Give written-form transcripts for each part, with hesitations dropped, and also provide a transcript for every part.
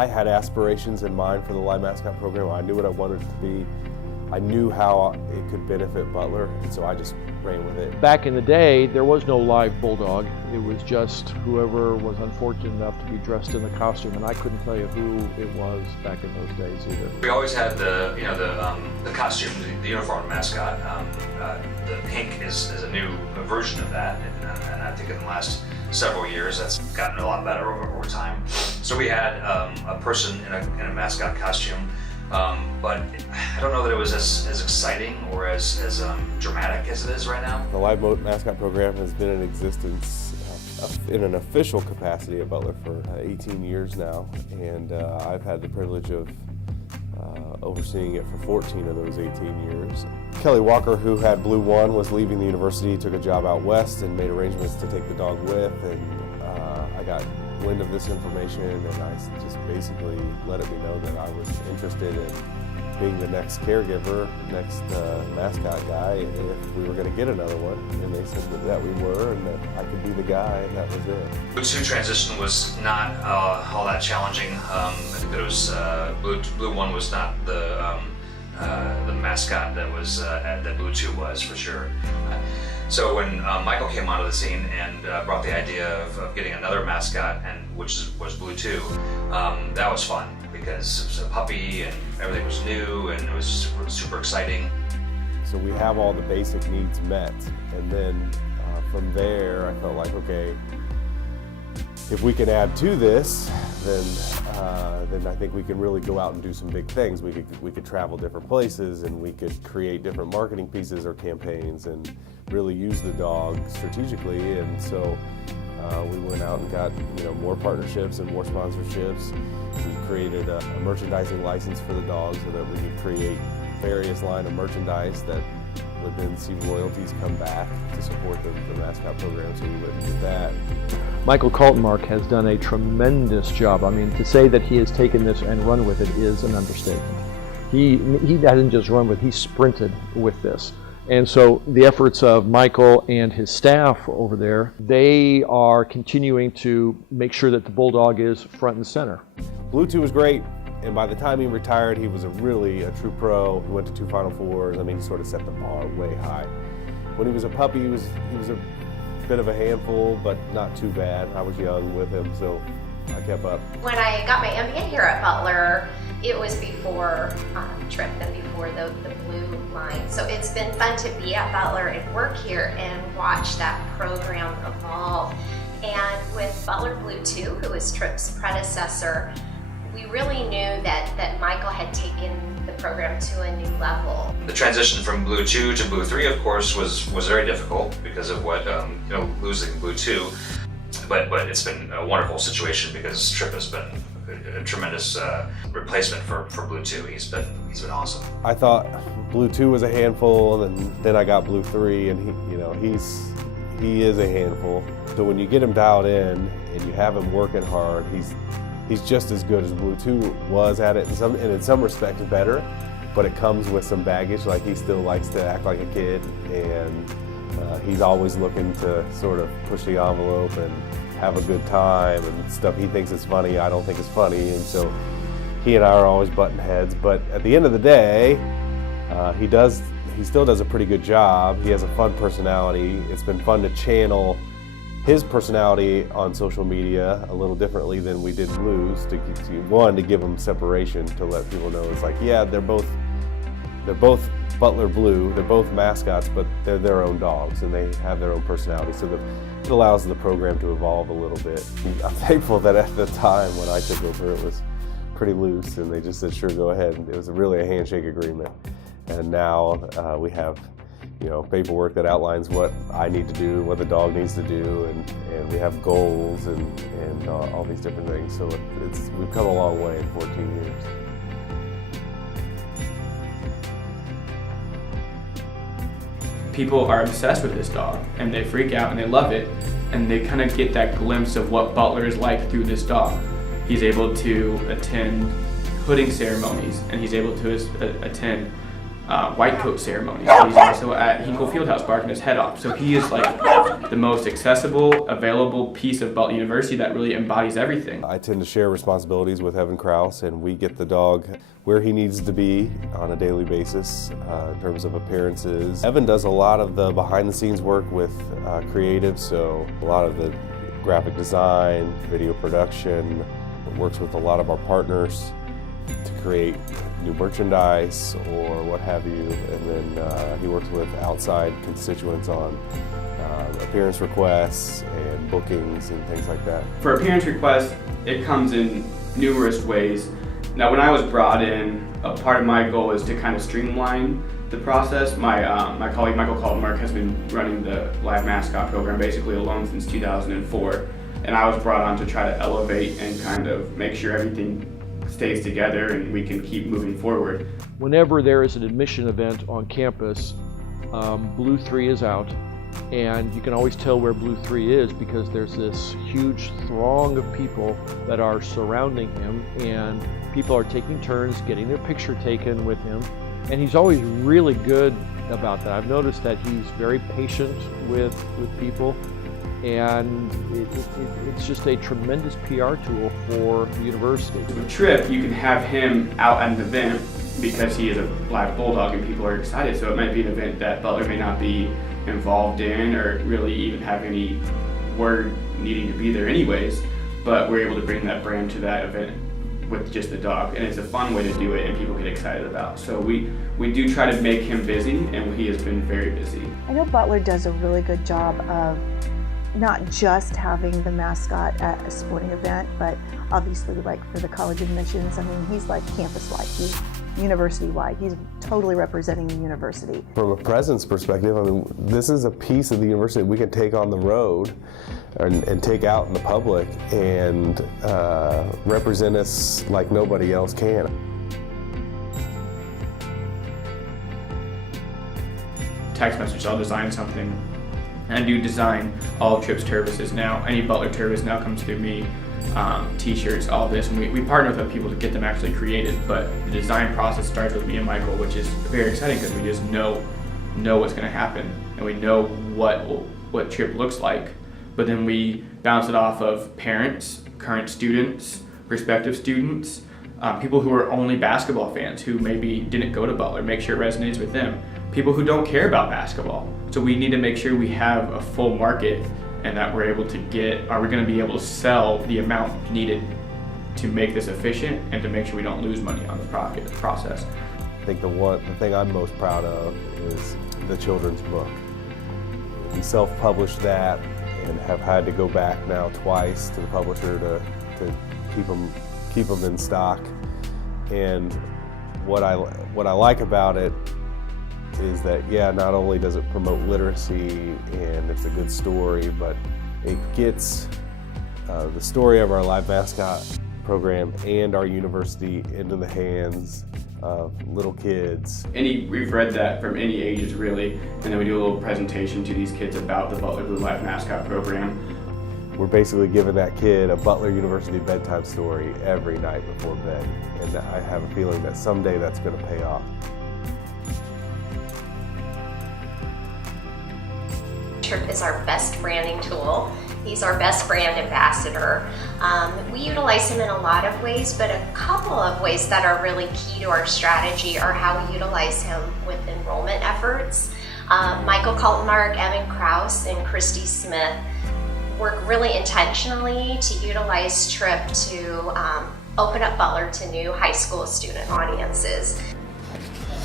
I had aspirations in mind for the live mascot program. I knew what I wanted it to be. I knew how it could benefit Butler, and so I just ran with it. Back in the day, there was no live Bulldog. It was just whoever was unfortunate enough to be dressed in the costume, and I couldn't tell you who it was back in those days either. We always had the costume, the uniform mascot. The pink is a new version of that, and I think in the last several years that's gotten a lot better over time. So we had a person in a mascot costume. But I don't know that it was as exciting or as dramatic as it is right now. The live mascot program has been in existence in an official capacity at Butler for 18 years now, and I've had the privilege of overseeing it for 14 of those 18 years. Kelly Walker, who had Blue 1, was leaving the university, took a job out west and made arrangements to take the dog with, and I got wind of this information, and I just basically let it be known that I was interested in being the next caregiver, next mascot guy, if we were going to get another one. And they said that we were, and that I could be the guy, and that was it. Blue 2 transition was not all that challenging. I think that it was Blue 1 was not the mascot that was that Blue 2 was for sure. So when Michael came onto the scene and brought the idea of getting another mascot, and which was Blue 2, that was fun because it was a puppy and everything was new and it was super exciting. So we have all the basic needs met, and then from there I felt like, okay, if we can add to this, then I think we can really go out and do some big things. We could travel different places, and we could create different marketing pieces or campaigns, and really use the dog strategically. And so we went out and got more partnerships and more sponsorships. We created a merchandising license for the dog so that we could create various line of merchandise that would then see royalties come back to support the mascot program. So we went and did that. Michael Kaltenmark has done a tremendous job. I mean, to say that he has taken this and run with it is an understatement. He hasn't just run with it, he sprinted with this. And so the efforts of Michael and his staff over there, they are continuing to make sure that the Bulldog is front and center. Blue 2 was great, and by the time he retired, he was really a true pro. He went to 2 Final Fours. I mean, he sort of set the bar way high. When he was a puppy, he was a bit of a handful, but not too bad. I was young with him, so I kept up. When I got my MBA here at Butler, it was before Trip and before the Blue line. So it's been fun to be at Butler and work here and watch that program evolve. And with Butler Blue 2, who was Trip's predecessor, we really knew that Michael had taken the program to a new level. The transition from Blue 2 to Blue 3, of course, was very difficult because of what losing Blue 2. But it's been a wonderful situation because Trip has been a tremendous replacement for Blue 2. He's been awesome. I thought Blue 2 was a handful, and then I got Blue 3, and he is a handful. So when you get him dialed in and you have him working hard, he's just as good as Blue 2 was at it, and in some respects better, but it comes with some baggage. Like, he still likes to act like a kid, and he's always looking to sort of push the envelope and have a good time, and stuff he thinks is funny I don't think is funny, and so he and I are always butting heads. But at the end of the day, he still does a pretty good job. He has a fun personality. It's been fun to channel his personality on social media a little differently than we did Blue's, to give him separation, to let people know it's like, yeah, they're both Butler Blue, they're both mascots, but they're their own dogs and they have their own personality. So it allows the program to evolve a little bit. I'm thankful that at the time when I took over, it was pretty loose, and they just said, sure, go ahead. And it was really a handshake agreement. And now we have paperwork that outlines what I need to do, what the dog needs to do, and we have goals and all these different things. So we've come a long way in 14 years. People are obsessed with this dog, and they freak out and they love it, and they kind of get that glimpse of what Butler is like through this dog. He's able to attend hooding ceremonies, and he's able to attend white coat ceremony. He's also at Hinkle Fieldhouse barking his head off. So he is like the most accessible, available piece of Butler University that really embodies everything. I tend to share responsibilities with Evan Krause, and we get the dog where he needs to be on a daily basis in terms of appearances. Evan does a lot of the behind-the-scenes work with creative, so a lot of the graphic design, video production, works with a lot of our partners to create new merchandise or what have you, and then he works with outside constituents on appearance requests and bookings and things like that. For appearance requests, it comes in numerous ways. Now, when I was brought in, a part of my goal is to kind of streamline the process. My colleague Michael Kaltenmark has been running the Live Mascot program basically alone since 2004, and I was brought on to try to elevate and kind of make sure everything stays together and we can keep moving forward. Whenever there is an admission event on campus, Blue 3 is out, and you can always tell where Blue 3 is because there's this huge throng of people that are surrounding him, and people are taking turns getting their picture taken with him, and he's always really good about that. I've noticed that he's very patient with people, and it's just a tremendous PR tool for the university. With Trip, you can have him out at an event because he is a live Bulldog and people are excited, so it might be an event that Butler may not be involved in or really even have any word needing to be there anyways, but we're able to bring that brand to that event with just the dog, and it's a fun way to do it and people get excited about. So we do try to make him busy, and he has been very busy. I know Butler does a really good job of not just having the mascot at a sporting event, but obviously like for the college admissions, I mean, he's like campus-wide, he's university-wide, he's totally representing the university. From a presence perspective, I mean, this is a piece of the university we can take on the road and take out in the public and represent us like nobody else can. Text message, I'll design something. I do design all of Trip's services now. Any Butler service now comes through me. T-shirts, all of this, and we partner with other people to get them actually created, but the design process starts with me and Michael, which is very exciting because we just know what's going to happen, and we know what Trip looks like, but then we bounce it off of parents, current students, prospective students, people who are only basketball fans who maybe didn't go to Butler, make sure it resonates with them, people who don't care about basketball. So we need to make sure we have a full market and that we're able to are we going to be able to sell the amount needed to make this efficient and to make sure we don't lose money on the process. I think the thing I'm most proud of is the children's book. We self-published that and have had to go back now twice to the publisher to keep them in stock. And what I like about it is that, yeah, not only does it promote literacy and it's a good story, but it gets the story of our live mascot program and our university into the hands of little kids. We've read that from any ages really, and then we do a little presentation to these kids about the Butler Blue Live Mascot program. We're basically giving that kid a Butler University bedtime story every night before bed, and I have a feeling that someday that's going to pay off. Trip is our best branding tool. He's our best brand ambassador. We utilize him in a lot of ways, but a couple of ways that are really key to our strategy are how we utilize him with enrollment efforts. Michael Kaltenmark, Evan Krause, and Christy Smith work really intentionally to utilize Trip to open up Butler to new high school student audiences.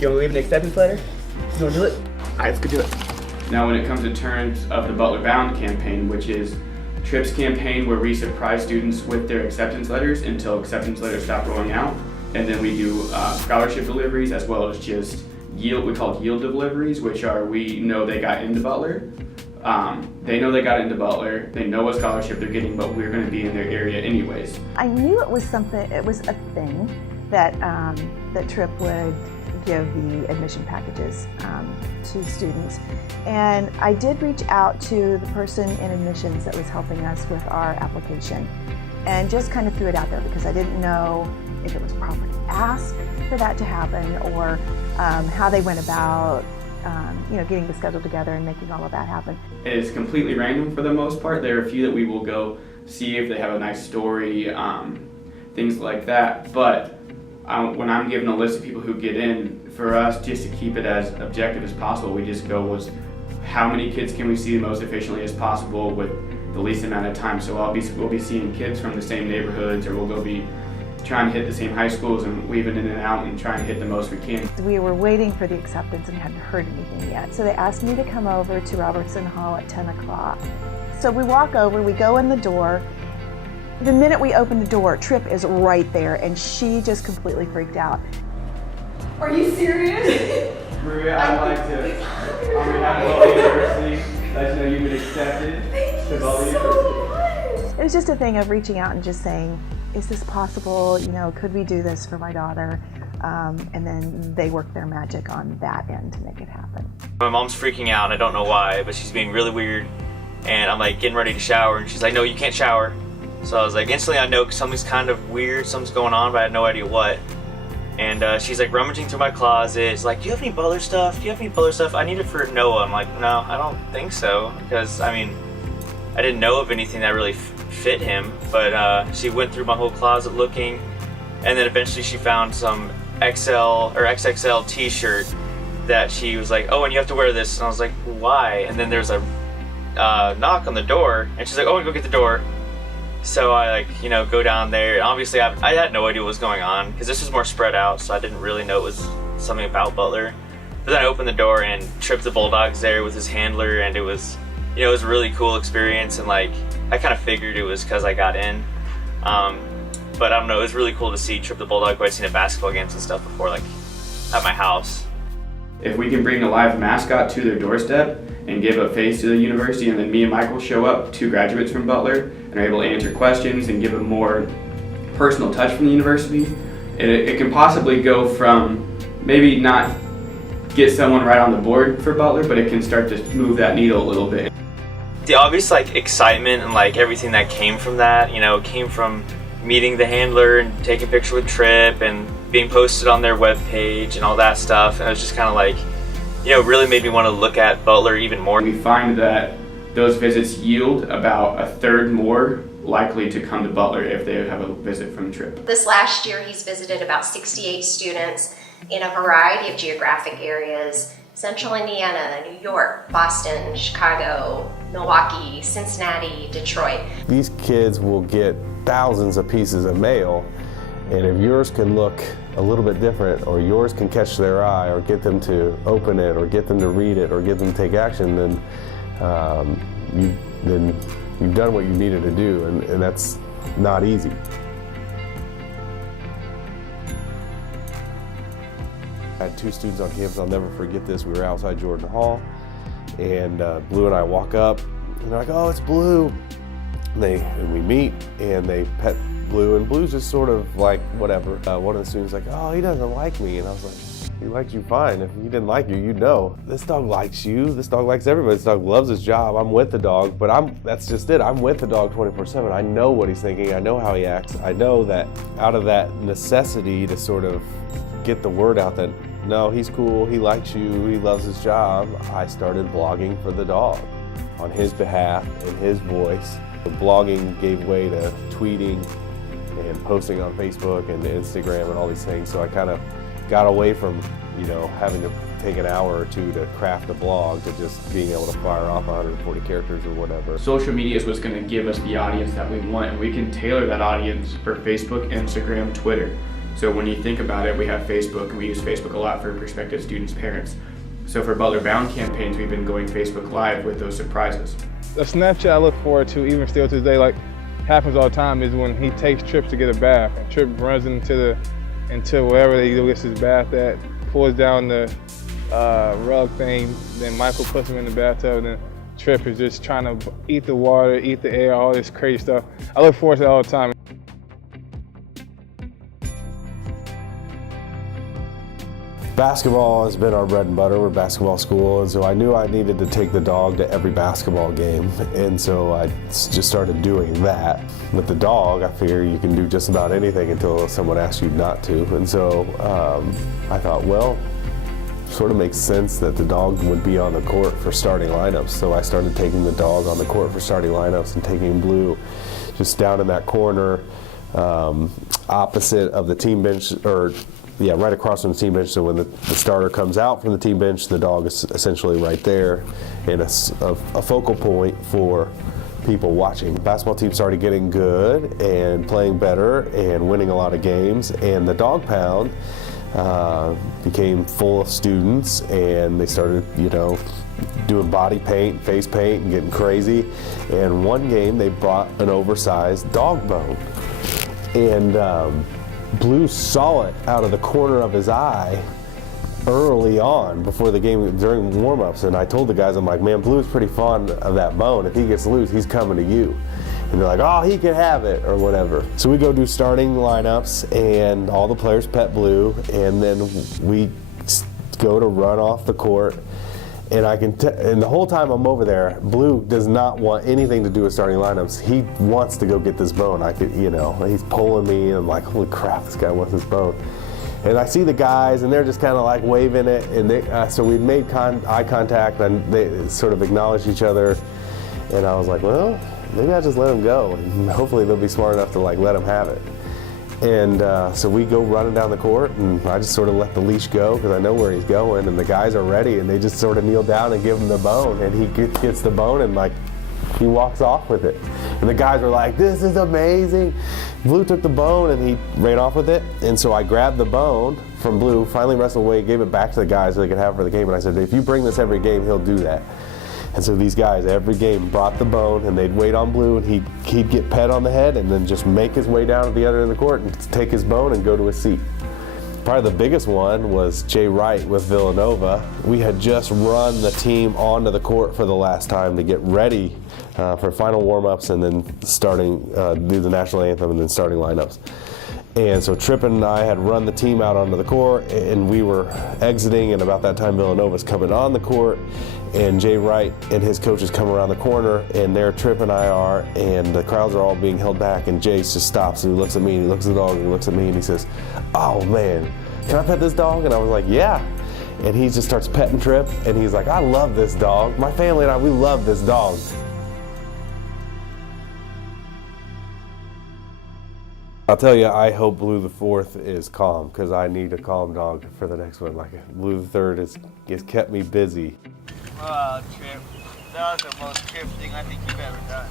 You want to leave an acceptance letter? You want to do it? All right, let's go do it. Now when it comes to terms of the Butler Bound campaign, which is Trip's campaign where we surprise students with their acceptance letters until acceptance letters stop rolling out, and then we do scholarship deliveries as well as just yield deliveries, which are we know they got into Butler, they know they got into Butler, they know what scholarship they're getting, but we're going to be in their area anyways. I knew it was a thing that that Trip would give the admission packages to students. And I did reach out to the person in admissions that was helping us with our application. and just kind of threw it out there because I didn't know if it was proper to ask for that to happen or how they went about getting the schedule together and making all of that happen. It's completely random for the most part. There are a few that we will go see if they have a nice story, things like that. But when I'm given a list of people who get in, for us, just to keep it as objective as possible, we just go with how many kids can we see the most efficiently as possible with the least amount of time. So we'll be seeing kids from the same neighborhoods, or we'll go be trying to hit the same high schools and weaving in and out and trying to hit the most we can. We were waiting for the acceptance and hadn't heard anything yet. So they asked me to come over to Robertson Hall at 10 o'clock. So we walk over, we go in the door. The minute we open the door, Trip is right there and she just completely freaked out. Are you serious? Maria, I'd like to, on behalf of Butler University, let you know you've been accepted to Butler University. It was just a thing of reaching out and just saying, is this possible? Could we do this for my daughter? And then they work their magic on that end to make it happen. My mom's freaking out, I don't know why, but she's being really weird. And I'm like getting ready to shower and she's like, no, you can't shower. So I was like, instantly I know something's kind of weird, something's going on, but I had no idea what. And she's like rummaging through my closet. She's like, do you have any Butler stuff? Do you have any Butler stuff? I need it for Noah. I'm like, no, I don't think so. Because, I didn't know of anything that really fit him. But she went through my whole closet looking. And then eventually she found some XL or XXL t-shirt that she was like, oh, and you have to wear this. And I was like, why? And then there's a knock on the door. And she's like, oh, go get the door. So I go down there, and obviously I had no idea what was going on because this was more spread out, so I didn't really know it was something about Butler. But then I opened the door and Trip the Bulldog's there with his handler, and it was a really cool experience, and I kind of figured it was because I got in. But I don't know, it was really cool to see Trip the Bulldog, who I'd seen at basketball games and stuff before, at my house. If we can bring a live mascot to their doorstep and give a face to the university, and then me and Michael show up, 2 graduates from Butler, and are able to answer questions and give a more personal touch from the university, it can possibly go from maybe not get someone right on the board for Butler, but it can start to move that needle a little bit. The obvious excitement and everything that came from that, came from meeting the handler and taking a picture with Trip and being posted on their webpage and all that stuff. And it was just kind of really made me want to look at Butler even more. We find that those visits yield about 1/3 more likely to come to Butler if they have a visit from Trip. This last year, he's visited about 68 students in a variety of geographic areas: Central Indiana, New York, Boston, Chicago, Milwaukee, Cincinnati, Detroit. These kids will get thousands of pieces of mail, and if yours can look a little bit different, or yours can catch their eye, or get them to open it, or get them to read it, or get them to take action, then you've done what you needed to do, and that's not easy. I had 2 students on campus, I'll never forget this. We were outside Jordan Hall, and Blue and I walk up, and they're like, oh, it's Blue. And we meet, and they pet Blue, and Blue's just sort of like, whatever. One of the students was like, oh, he doesn't like me. And I was like, he likes you fine. If he didn't like you, you'd know. This dog likes you. This dog likes everybody. This dog loves his job. I'm with the dog, but that's just it. I'm with the dog 24/7. I know what he's thinking. I know how he acts. I know that out of that necessity to sort of get the word out that, no, he's cool, he likes you, he loves his job, I started blogging for the dog on his behalf, in his voice. The blogging gave way to tweeting and posting on Facebook and Instagram and all these things. So I kind of got away from, having to take an hour or 2 to craft a blog to just being able to fire off 140 characters or whatever. Social media is what's going to give us the audience that we want, and we can tailor that audience for Facebook, Instagram, Twitter. So when you think about it, we have Facebook, and we use Facebook a lot for prospective students' parents. So for Butler Bound campaigns, we've been going Facebook Live with those surprises. A Snapchat I look forward to, even still to this day, happens all the time, is when he takes Trip to get a bath, and Trip runs into wherever he gets his bath at, pulls down the rug thing, then Michael puts him in the bathtub, and then Trip is just trying to eat the water, eat the air, all this crazy stuff. I look forward to that all the time. basketball has been our bread and butter. We're a basketball school, and so I knew I needed to take the dog to every basketball game, and so I just started doing that. With the dog, I figure you can do just about anything until someone asks you not to, and so I thought, well, sort of makes sense that the dog would be on the court for starting lineups. So I started taking the dog on the court for starting lineups and taking Blue just down in that corner opposite of the team bench, or right across from the team bench. So when the starter comes out from the team bench, the dog is essentially right there and a focal point for people watching. The basketball team started getting good and playing better and winning a lot of games, and the dog pound became full of students, and they started, doing body paint, face paint, and getting crazy. And one game they brought an oversized dog bone, and Blue saw it out of the corner of his eye early on before the game, during warm-ups, and I told the guys, I'm like, man, Blue's pretty fond of that bone. If he gets loose, he's coming to you. And they're like, oh, he can have it, or whatever. So we go do starting lineups, and all the players pet Blue, and then we go to run off the court. And and the whole time I'm over there, Blue does not want anything to do with starting lineups. He wants to go get this bone. He's pulling me, and I'm like, holy crap, this guy wants this bone. And I see the guys, and they're just kind of like waving it, and so we made eye contact, and they sort of acknowledged each other. And I was like, well, maybe I'll just let him go, and hopefully they'll be smart enough to let him have it. And so we go running down the court, and I just sort of let the leash go because I know where he's going, and the guys are ready, and they just sort of kneel down and give him the bone, and he gets the bone, and he walks off with it. And the guys were like, this is amazing. Blue took the bone, and he ran off with it, and so I grabbed the bone from Blue, finally wrestled away, gave it back to the guys so they could have it for the game, and I said, if you bring this every game, he'll do that. And so these guys, every game, brought the bone, and they'd wait on Blue, and he'd get pet on the head and then just make his way down to the other end of the court and take his bone and go to his seat. Probably the biggest one was Jay Wright with Villanova. We had just run the team onto the court for the last time to get ready for final warm-ups, and then do the national anthem, and then starting lineups. And so Trippin and I had run the team out onto the court, and we were exiting, and about that time Villanova's coming on the court, and Jay Wright and his coaches come around the corner, and there Tripp and I are, and the crowds are all being held back, and Jay just stops, and he looks at me, and he looks at the dog, and he looks at me, and he says, oh man, can I pet this dog? And I was like, yeah. And he just starts petting Tripp, and he's like, I love this dog. My family and I, we love this dog. I'll tell you, I hope Blue the 4th is calm, because I need a calm dog for the next one. Blue the 3rd has kept me busy. Wow, Tripp, that was the most Tripp thing I think you've ever done.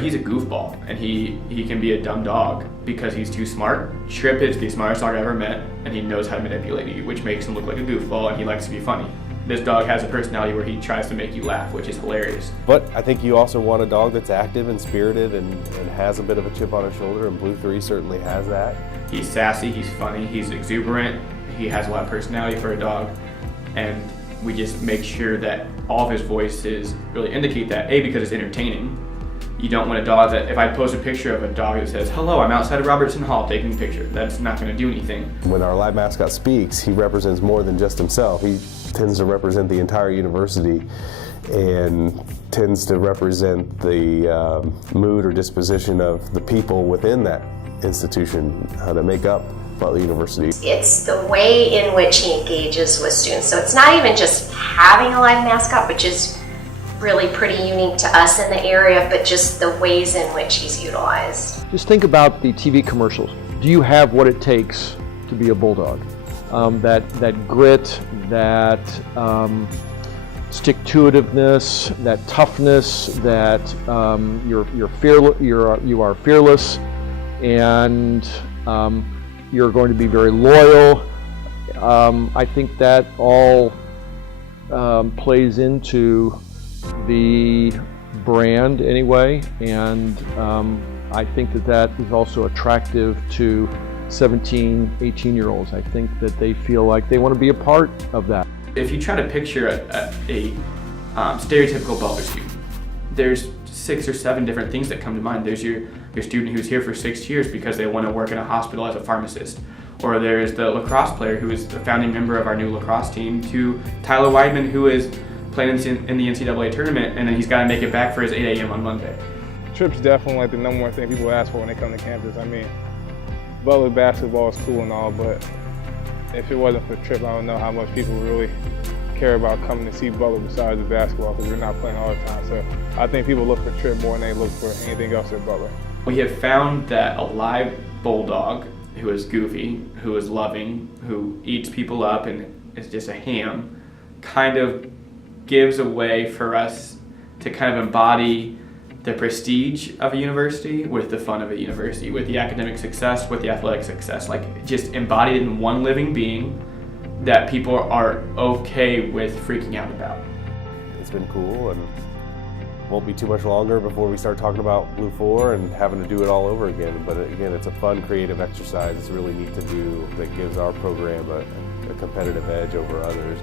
He's a goofball, and he can be a dumb dog because he's too smart. Tripp is the smartest dog I ever met, and he knows how to manipulate you, which makes him look like a goofball, and he likes to be funny. This dog has a personality where he tries to make you laugh, which is hilarious. But I think you also want a dog that's active and spirited and has a bit of a chip on his shoulder, and Blue 3 certainly has that. He's sassy, he's funny, he's exuberant, he has a lot of personality for a dog, and we just make sure that all of his voices really indicate that, A, because it's entertaining. You don't want a dog that, if I post a picture of a dog that says, hello, I'm outside of Robertson Hall taking a picture, that's not going to do anything. When our live mascot speaks, he represents more than just himself. He tends to represent the entire university and tends to represent the mood or disposition of the people within that institution that make up Butler University. It's the way in which he engages with students. So it's not even just having a live mascot, which is really pretty unique to us in the area, but just the ways in which he's utilized. Just think about the TV commercials. Do you have what it takes to be a Bulldog? That grit, that stick-to-itiveness, that toughness, that you are fearless, and you're going to be very loyal. I think that all plays into the brand anyway, and I think that is also attractive to 17, 18-year-olds. I think that they feel like they want to be a part of that. If you try to picture a stereotypical Butler student, there's 6 or 7 different things that come to mind. There's your student who's here for 6 years because they want to work in a hospital as a pharmacist, or there's the lacrosse player who is the founding member of our new lacrosse team, to Tyler Weidman, who is playing in the NCAA tournament, and then he's got to make it back for his 8 a.m. on Monday. Trip's definitely like the number one thing people ask for when they come to campus. I mean, Butler basketball is cool and all, but if it wasn't for Trip, I don't know how much people really care about coming to see Butler besides the basketball, because we're not playing all the time. So I think people look for Trip more than they look for anything else at Butler. We have found that a live bulldog who is goofy, who is loving, who eats people up and is just a ham, kind of gives a way for us to kind of embody the prestige of a university with the fun of a university, with the academic success, with the athletic success, like just embodied in one living being that people are okay with freaking out about. It's been cool, and won't be too much longer before we start talking about Blue 4 and having to do it all over again. But again, it's a fun, creative exercise. It's really neat to do that gives our program a competitive edge over others.